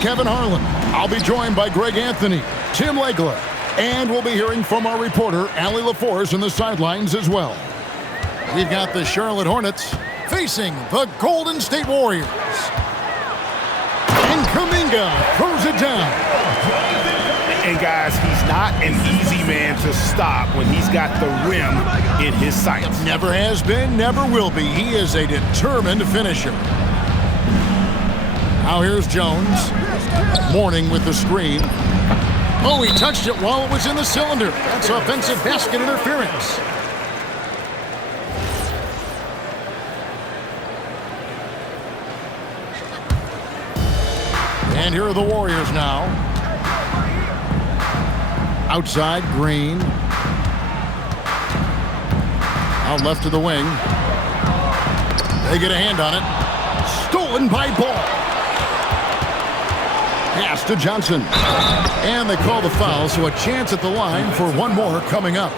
Kevin Harlan. I'll be joined by Greg Anthony, Tim Legler, and we'll be hearing from our reporter, Allie LaForce, in the sidelines as well. We've got the Charlotte Hornets facing the Golden State Warriors. And Kuminga throws it down. And guys, he's not an easy man to stop when he's got the rim in his sights. Never has been, never will be. He is a determined finisher. Now here's Jones. Mourning with the screen. Oh, he touched it while it was in the cylinder. That's offensive basket interference. And here are the Warriors now. Outside, Green. Out left to the wing. They get a hand on it. Stolen by Ball. Pass to Johnson. And they call the foul, so a chance at the line for one more coming up.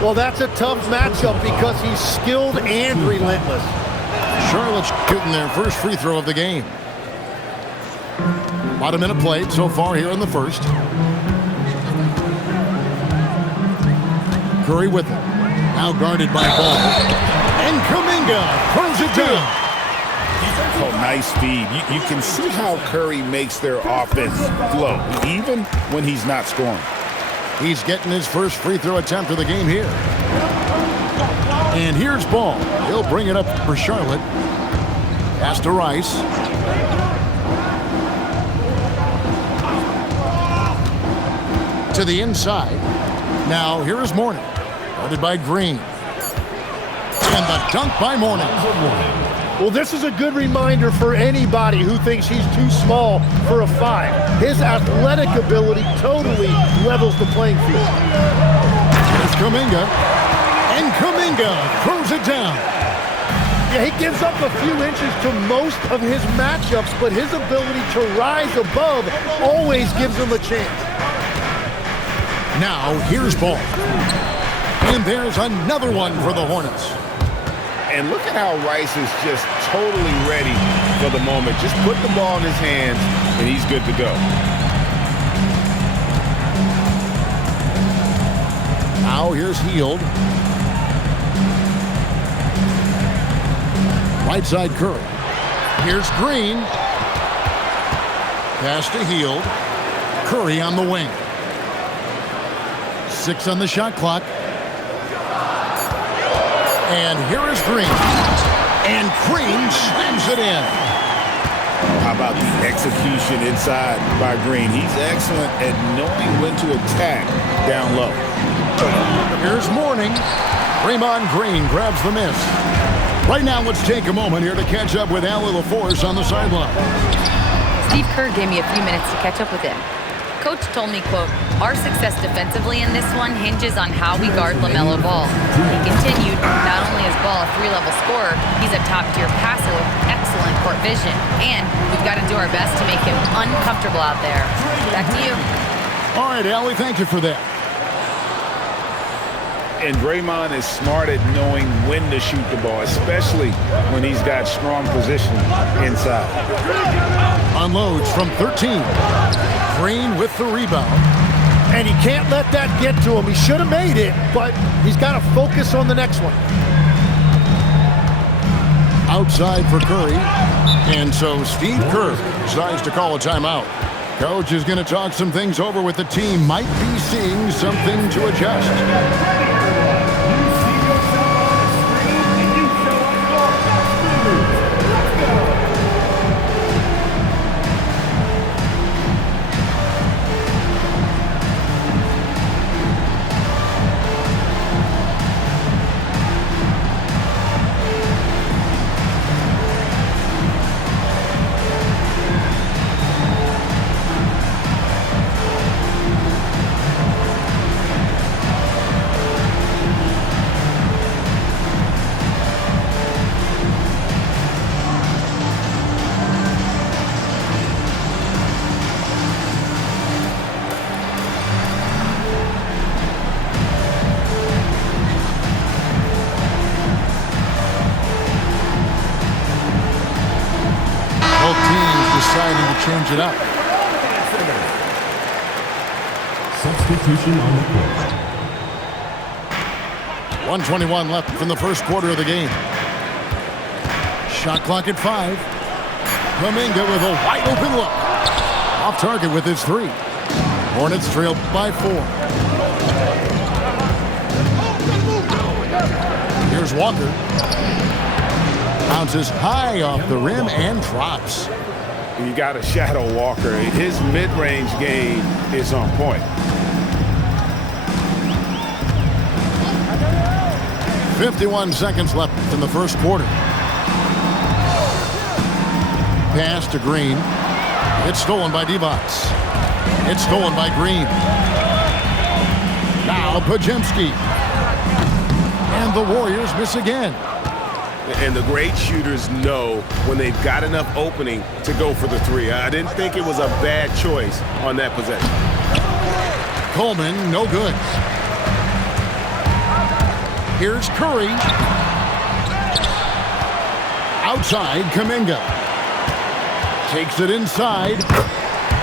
Well, that's a tough matchup because he's skilled and relentless. Charlotte's shooting their first free throw of the game. About a minute played so far here in the first. Curry with it. Now guarded by Ball. And Kuminga throws it down. Oh, nice feed. You can see how Curry makes their offense flow, even when he's not scoring. He's getting his first free throw attempt of the game here. And here's Ball. He'll bring it up for Charlotte. Pass to Rice. To the inside. Now here is Mourning. Guarded by Green. And the dunk by Mourning. Well, this is a good reminder for anybody who thinks he's too small for a 5. His athletic ability totally levels the playing field. Here's Kuminga. And Kuminga throws it down. Yeah, he gives up a few inches to most of his matchups, but his ability to rise above always gives him a chance. Now, here's Ball. And there's another one for the Hornets. And look at how Rice is just totally ready for the moment. Just put the ball in his hands, and he's good to go. Now here's Hield. Right side Curry. Here's Green. Pass to Hield. Curry on the wing. 6 on the shot clock. And here is Green. And Green slams it in. How about the execution inside by Green? He's excellent at knowing when to attack down low. Here's Mourning. Draymond Green grabs the miss. Right now, let's take a moment here to catch up with Allie LaForce on the sideline. Steve Kerr gave me a few minutes to catch up with him. Coach told me, quote, our success defensively in this one hinges on how we guard LaMelo Ball. He continued, not only is Ball a 3-level scorer, he's a top-tier passer with excellent court vision. And we've got to do our best to make him uncomfortable out there. Back to you. All right, Allie, thank you for that. And Draymond is smart at knowing when to shoot the ball, especially when he's got strong position inside. Unloads from 13. Green with the rebound. And he can't let that get to him. He should have made it, but he's got to focus on the next one. Outside for Curry. And so Steve Kerr decides to call a timeout. Coach is going to talk some things over with the team. Might be seeing something to adjust. change it up. Substitution on the court. 1:21 left from the first quarter of the game. Shot clock at 5. Kuminga with a wide open look. Off target with his 3. Hornets trail by 4. Here's Walker. Bounces high off the rim and drops. You got to shadow Walker. His mid-range game is on point. 51 seconds left in the first quarter. Pass to Green. It's stolen by Divac. It's stolen by Green. Now Podziemski. And the Warriors miss again. And the great shooters know when they've got enough opening to go for the 3. I didn't think it was a bad choice on that possession. Coleman, no good. Here's Curry. Outside, Kuminga. Takes it inside.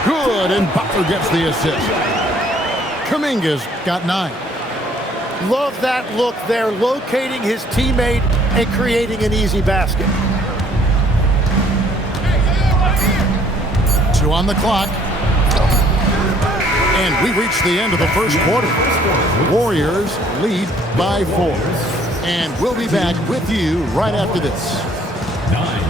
Good, and Butler gets the assist. Kuminga's got 9. Love that look there, locating his teammate and creating an easy basket. 2 on the clock. And we reach the end of the first quarter. Warriors lead by 4. And we'll be back with you right after this. 9.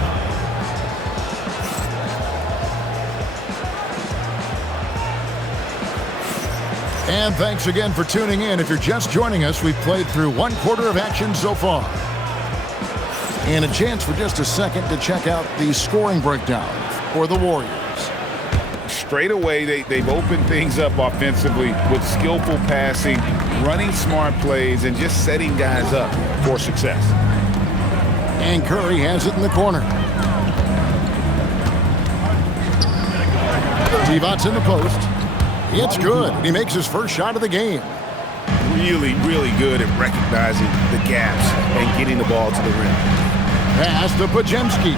And thanks again for tuning in. If you're just joining us, we've played through 1 quarter of action so far. And a chance for just a second to check out the scoring breakdown for the Warriors. Straight away, they've opened things up offensively with skillful passing, running smart plays, and just setting guys up for success. And Curry has it in the corner. Divac in the post. It's good. He makes his first shot of the game. Really, really good at recognizing the gaps and getting the ball to the rim. Pass to Podziemski.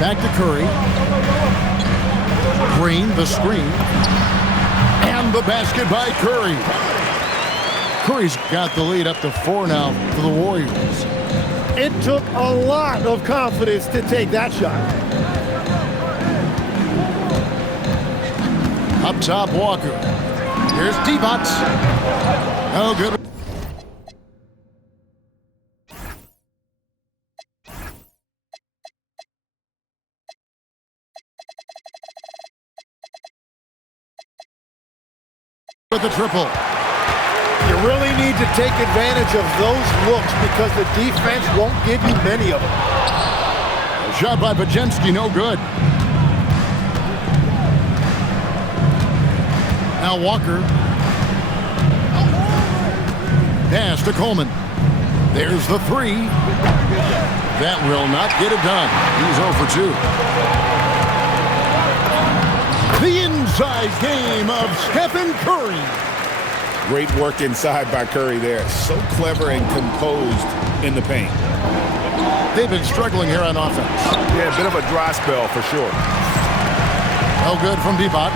Back to Curry. Green, the screen. And the basket by Curry. Curry's got the lead up to 4 now for the Warriors. It took a lot of confidence to take that shot. Up top, Walker. Here's Divac. No good. With the triple. You really need to take advantage of those looks because the defense won't give you many of them. Shot by Podziemski, no good. Now Walker. Pass to Coleman. There's the 3. That will not get it done. He's 0 for 2. The inside game of Stephen Curry. Great work inside by Curry there. So clever and composed in the paint. They've been struggling here on offense. Yeah, a bit of a dry spell for sure. No good from Divac.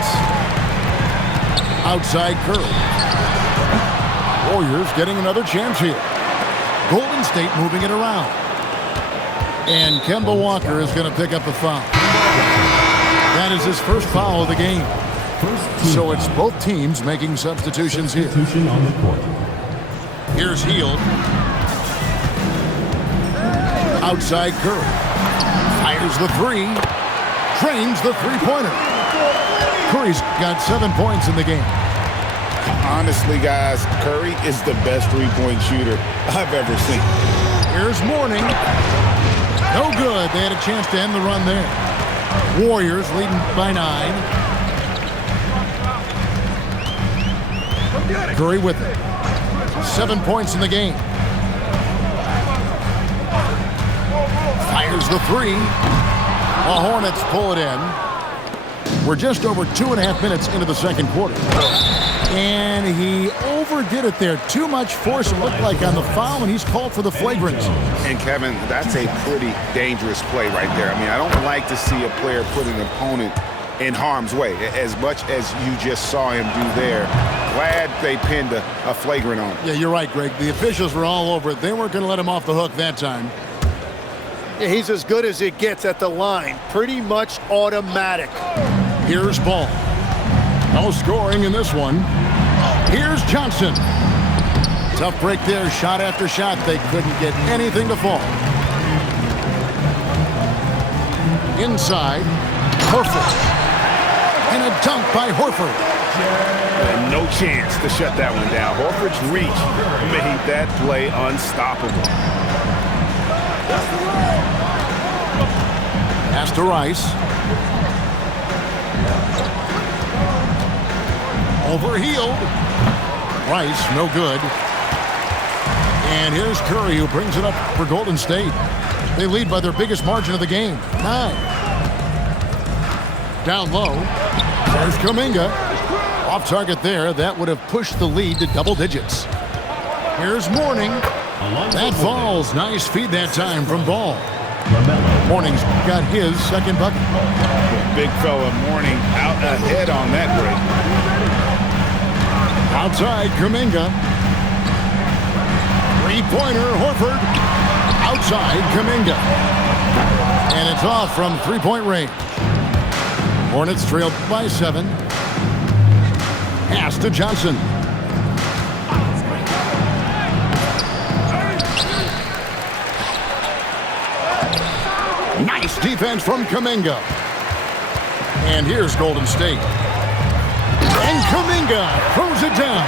Outside Curry. Warriors getting another chance here. Golden State moving it around. And Kemba Walker is going to pick up the foul. That is his first foul of the game. So it's both teams making substitutions here. Substitution on the court. Here's Hield. Outside Curry. Fires the 3. Drains the 3-pointer. Curry's got 7 points in the game. Honestly, guys, Curry is the best 3-point shooter I've ever seen. Here's Mourning. No good. They had a chance to end the run there. Warriors leading by 9. Curry with it. 7 points in the game. Fires the 3. The Hornets pull it in. We're just over 2.5 minutes into the second quarter. And he overdid it there. Too much force, it looked like, on the foul, and he's called for the flagrant. And, Kevin, that's a pretty dangerous play right there. I mean, I don't like to see a player put an opponent in harm's way, as much as you just saw him do there. Glad they pinned a flagrant on him. Yeah, you're right, Greg. The officials were all over it. They weren't going to let him off the hook that time. Yeah, he's as good as it gets at the line. Pretty much automatic. Here's Ball. No scoring in this one. Here's Johnson. Tough break there, shot after shot. They couldn't get anything to fall. Inside, Horford. And a dunk by Horford. No chance to shut that one down. Horford's reach made that play unstoppable. Pass to Rice. Overhealed. Rice, no good. And here's Curry, who brings it up for Golden State. They lead by their biggest margin of the game, 9. Down low. There's Kuminga. Off target there. That would have pushed the lead to double digits. Here's Mourning. That falls. Nice feed that time from Ball. Mourning's got his second bucket. Big fella Mourning out ahead on that break. Outside, Kuminga. Three-pointer, Horford. Outside, Kuminga. And it's off from three-point range. Hornets trailed by 7. Pass to Johnson. Nice defense from Kuminga. And here's Golden State. And Kuminga throws it down.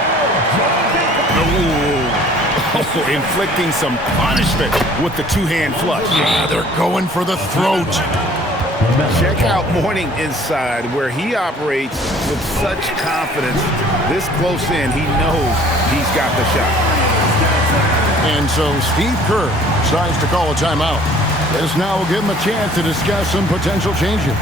Inflicting some punishment with the two-hand flush. Yeah, they're going for the throat. Check out Mourning inside, where he operates with such confidence. This close in, he knows he's got the shot. And so Steve Kerr decides to call a timeout. This now will give him a chance to discuss some potential changes.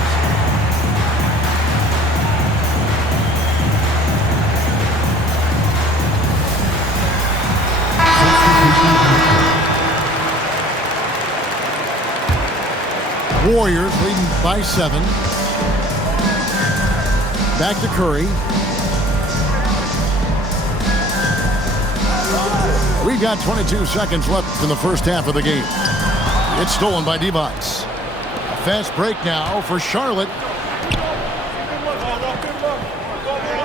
Warriors leading by 7. Back to Curry. We've got 22 seconds left in the first half of the game. It's stolen by Divac. A fast break now for Charlotte.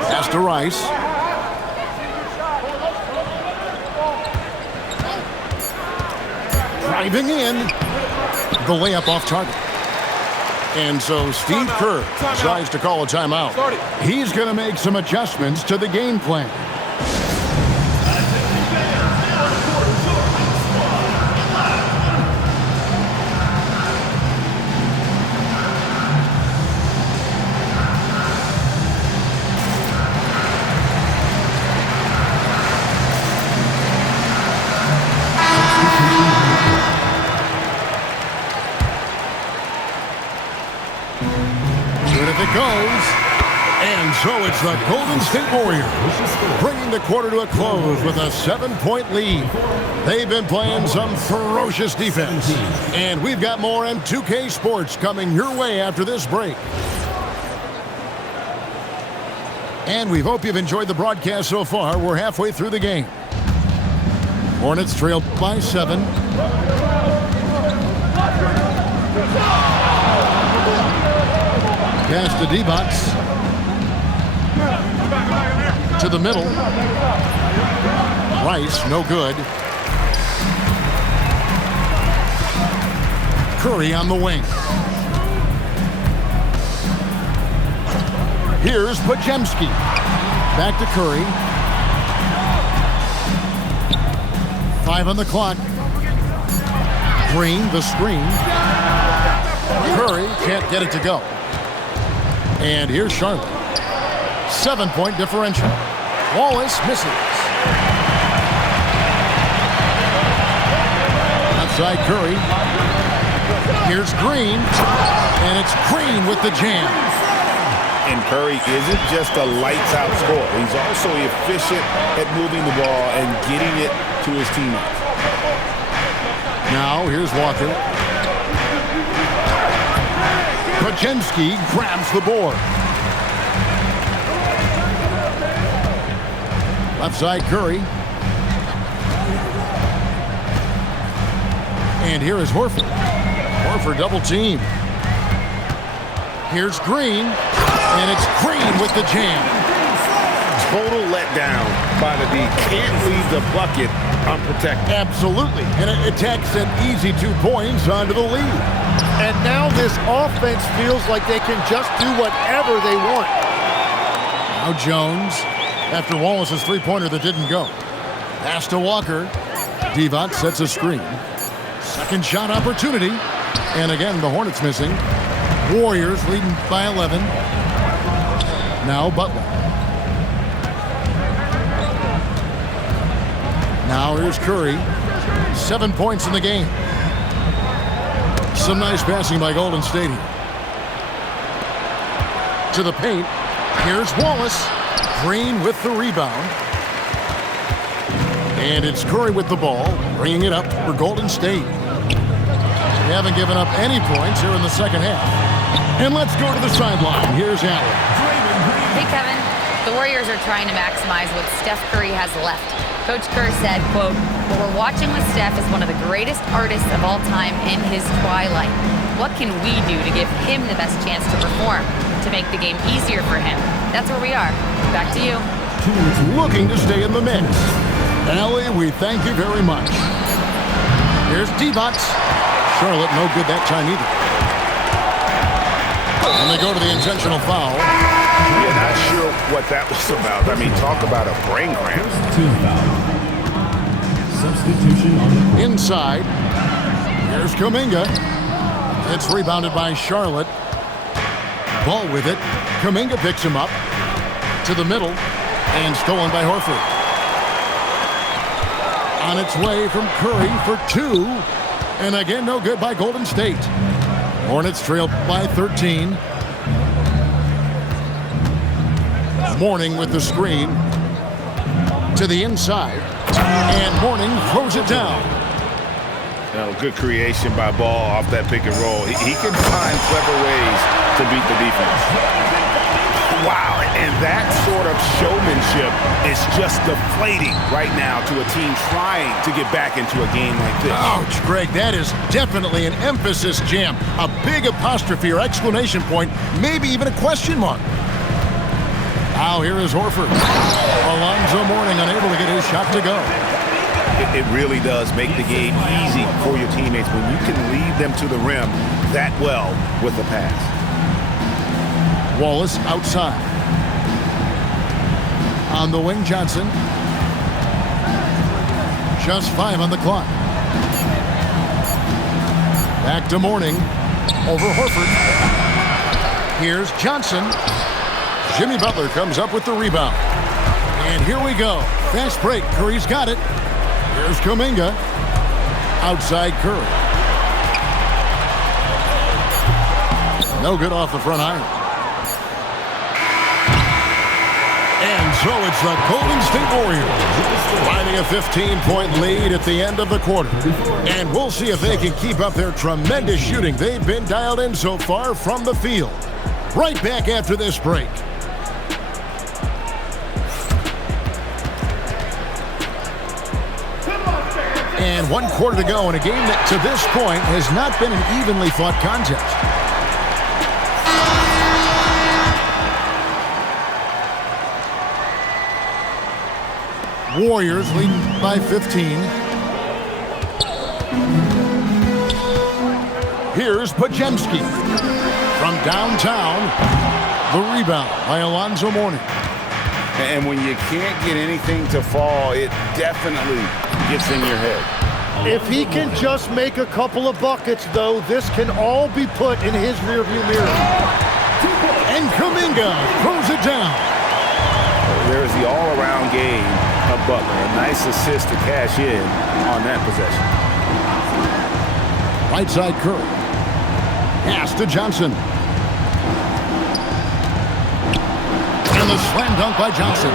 Pass to Rice. Driving in. The layup off target. And so Steve Kerr decides to call a timeout. He's going to make some adjustments to the game plan. Goes. And so it's the Golden State Warriors bringing the quarter to a close with a 7-point lead. They've been playing some ferocious defense. And we've got more on 2K Sports coming your way after this break. And we hope you've enjoyed the broadcast so far. We're halfway through the game. Hornets trailed by 7. Pass to Divac. To the middle. Rice, no good. Curry on the wing. Here's Podziemski. Back to Curry. 5 on the clock. Green, the screen. Curry can't get it to go. And here's Charlotte. 7-point differential. Wallace misses. Outside Curry. Here's Green. And it's Green with the jam. And Curry isn't just a lights-out scorer. He's also efficient at moving the ball and getting it to his teammates. Now, here's Walker. Pajemski grabs the board. Left side, Curry. And here is Horford. Horford double team. Here's Green. And it's Green with the jam. Total letdown by the D. Can't leave the bucket unprotected. Absolutely. And it attacks an easy 2 points onto the lead. And now this offense feels like they can just do whatever they want. Now Jones, after Wallace's three-pointer that didn't go. Pass to Walker. Divac sets a screen. Second shot opportunity. And again, the Hornets missing. Warriors leading by 11. Now Butler. Now here's Curry. 7 points in the game. Some nice passing by Golden State here. To the paint. Here's Wallace. Green with the rebound. And it's Curry with the ball, bringing it up for Golden State. They haven't given up any points here in the second half. And let's go to the sideline. Here's Allen. Hey, Kevin. The Warriors are trying to maximize what Steph Curry has left. Coach Kerr said, quote, "What we're watching with Steph is one of the greatest artists of all time in his twilight. What can we do to give him the best chance to perform, to make the game easier for him?" That's where we are. Back to you. Looking to stay in the mix. Allie, we thank you very much. Here's Divac. Charlotte no good that time either. And they go to the intentional foul. Yeah, not sure what that was about. I mean, talk about a brain cramp. Team foul. Substitution on the court. Inside. Here's Kuminga. It's rebounded by Charlotte. Ball with it. Kuminga picks him up. To the middle. And stolen by Horford. On its way from Curry for 2. And again, no good by Golden State. Hornets trailed by 13. Mourning with the screen. To the inside. And Mourning throws it down. Good creation by Ball off that pick and roll. He can find clever ways to beat the defense. Wow, and that sort of showmanship is just deflating right now to a team trying to get back into a game like this. Ouch, Greg, that is definitely an emphasis jam. A big apostrophe or exclamation point, maybe even a question mark. Now here is Horford. Alonzo Mourning unable to get his shot to go. It really does make the game easy for your teammates when you can lead them to the rim that well with the pass. Wallace outside. On the wing, Johnson. Just 5 on the clock. Back to Mourning. Over Horford. Here's Johnson. Jimmy Butler comes up with the rebound. And here we go. Fast break. Curry's got it. Here's Kuminga. Outside Curry. No good off the front iron. And so it's the Golden State Warriors finding a 15-point lead at the end of the quarter. And we'll see if they can keep up their tremendous shooting they've been dialed in so far from the field. Right back after this break. And 1 quarter to go in a game that to this point has not been an evenly fought contest. Warriors leading by 15. Here's Pajemski. From downtown, the rebound by Alonzo Mourning. And when you can't get anything to fall, it definitely gets in your head. If he can just make a couple of buckets, though, this can all be put in his rearview mirror. And Kuminga throws it down. There's the all-around game of Butler. A nice assist to cash in on that possession. Right side Curry. Pass to Johnson. And the slam dunk by Johnson.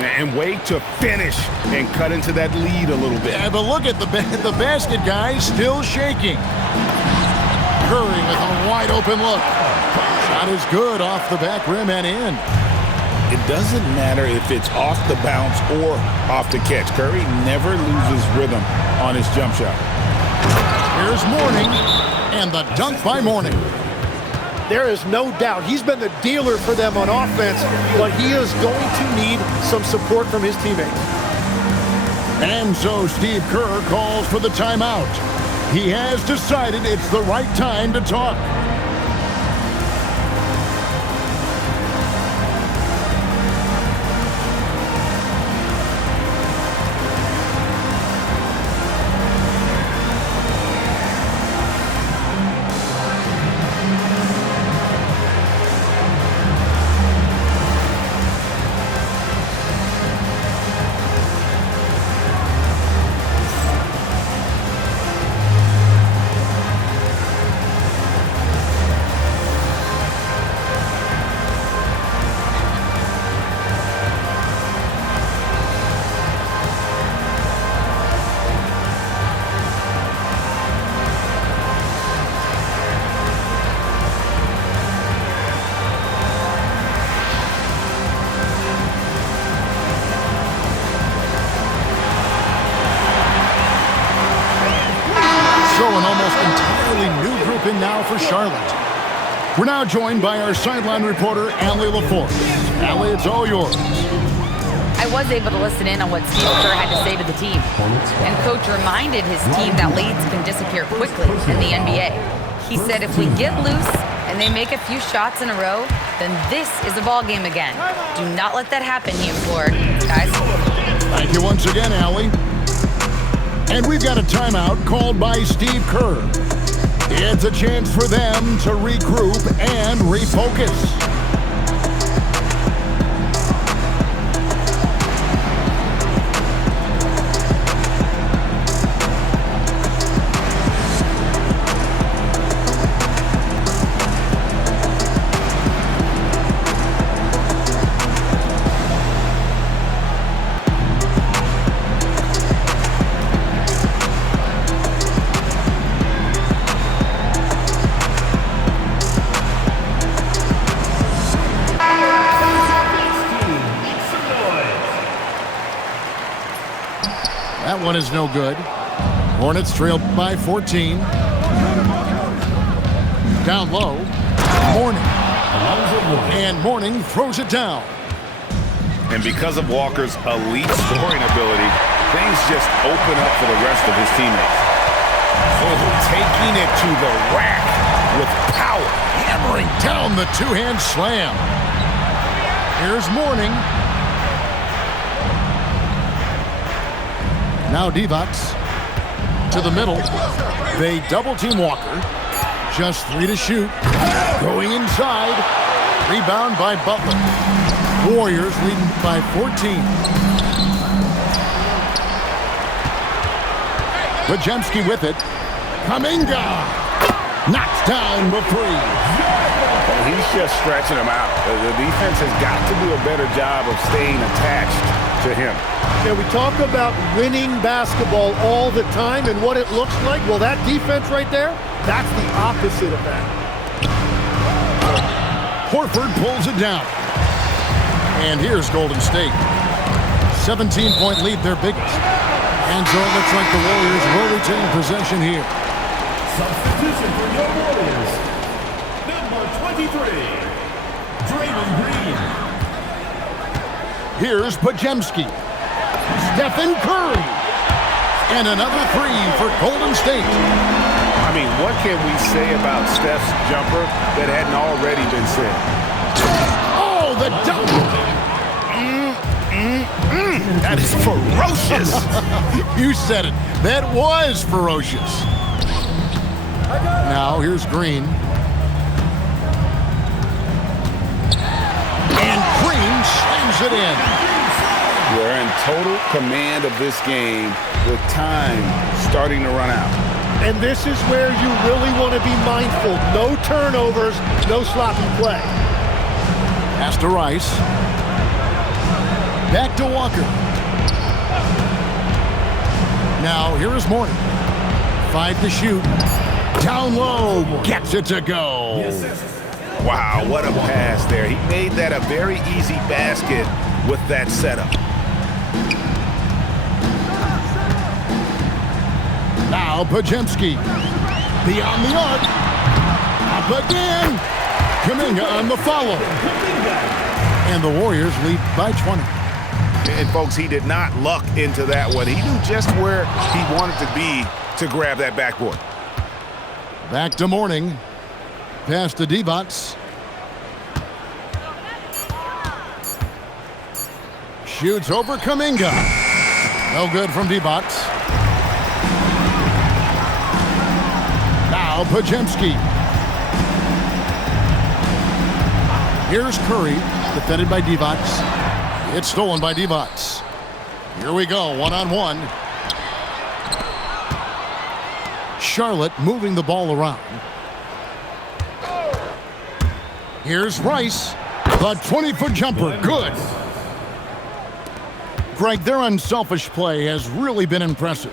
And wait to finish and cut into that lead a little bit. Yeah, but look at the basket, guys, still shaking. Curry with a wide open look. Shot is good off the back rim and in. It doesn't matter if it's off the bounce or off the catch. Curry never loses rhythm on his jump shot. Here's Mourning, and the dunk by Mourning. There is no doubt he's been the dealer for them on offense, but he is going to need some support from his teammates. And so Steve Kerr calls for the timeout. He has decided it's the right time to talk. Now for Charlotte. We're now joined by our sideline reporter, Allie LaForce. Allie, it's all yours. I was able to listen in on what Steve Kerr had to say to the team. And Coach reminded his team that leads can disappear quickly in the NBA. He said if we get loose and they make a few shots in a row, then this is a ball game again. Do not let that happen, he implored. Guys. Thank you once again, Allie. And we've got a timeout called by Steve Kerr. It's a chance for them to regroup and refocus. That one is no good. Hornets trailed by 14. Down low. Mourning. And Mourning throws it down. And because of Walker's elite scoring ability, things just open up for the rest of his teammates. Taking it to the rack with power. Hammering down the two-hand slam. Here's Mourning. Now Divac to the middle. They double-team Walker. Just 3 to shoot. Going inside. Rebound by Butler. Warriors leading by 14. Podziemski with it. Kuminga knocks down the three. He's just stretching him out. The defense has got to do a better job of staying attached to him. And we talk about winning basketball all the time and what it looks like. Well, that defense right there, that's the opposite of that. Horford pulls it down. And here's Golden State. 17-point lead, their biggest. And so it looks like the Warriors will retain possession here. Substitution for your Warriors. Number 23, Draymond Green. Here's Podziemski. Stephen Curry. And another three for Golden State. I mean, what can we say about Steph's jumper that hadn't already been said? Oh, the dunk! That is ferocious. You said it. That was ferocious. Now here's Green. And Green slams it in. We're in total command of this game with time starting to run out. And this is where you really want to be mindful. No turnovers, no sloppy play. Pass to Rice. Back to Walker. Now, here is Morton. 5 to shoot. Down low. Gets it to go. Wow, what a pass there. He made that a very easy basket with that setup. Now Pajemski. Beyond the arc. Up again. Kuminga on the follow. And the Warriors lead by 20. And folks, he did not luck into that one. He knew just where he wanted to be to grab that backboard. Back to Morning. Pass to Divac. Shoots over Kuminga. No good from Divac. Now Pajemski. Here's Curry, defended by Divac. It's stolen by Divac. Here we go, one-on-one. Charlotte moving the ball around. Here's Rice. The 20-foot jumper, good. Greg, their unselfish play has really been impressive.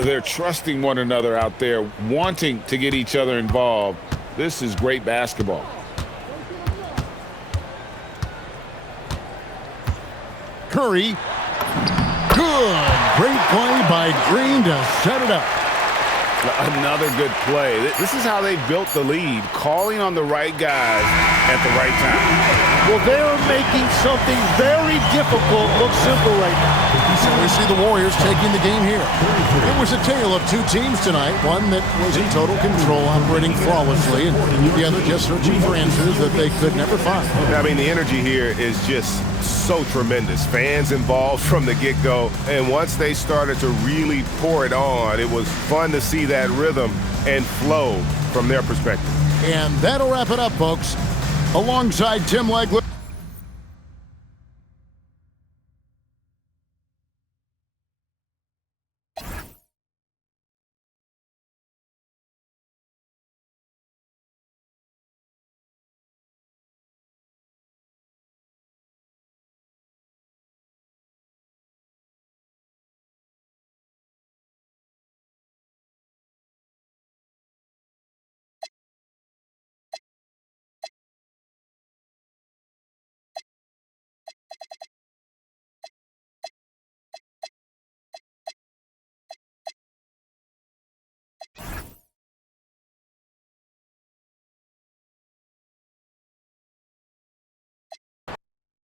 They're trusting one another out there, wanting to get each other involved. This is great basketball. Curry. Good. Great play by Green to set it up. Another good play. This is how they built the lead, calling on the right guys at the right time. Well, they're making something very difficult look simple right now. So we see the Warriors taking the game here. It was a tale of two teams tonight, one that was in total control, operating flawlessly, and the other just searching for answers that they could never find. I mean, the energy here is just so tremendous. Fans involved from the get-go, and once they started to really pour it on, it was fun to see that rhythm and flow from their perspective. And that'll wrap it up, folks. Alongside Tim Legler.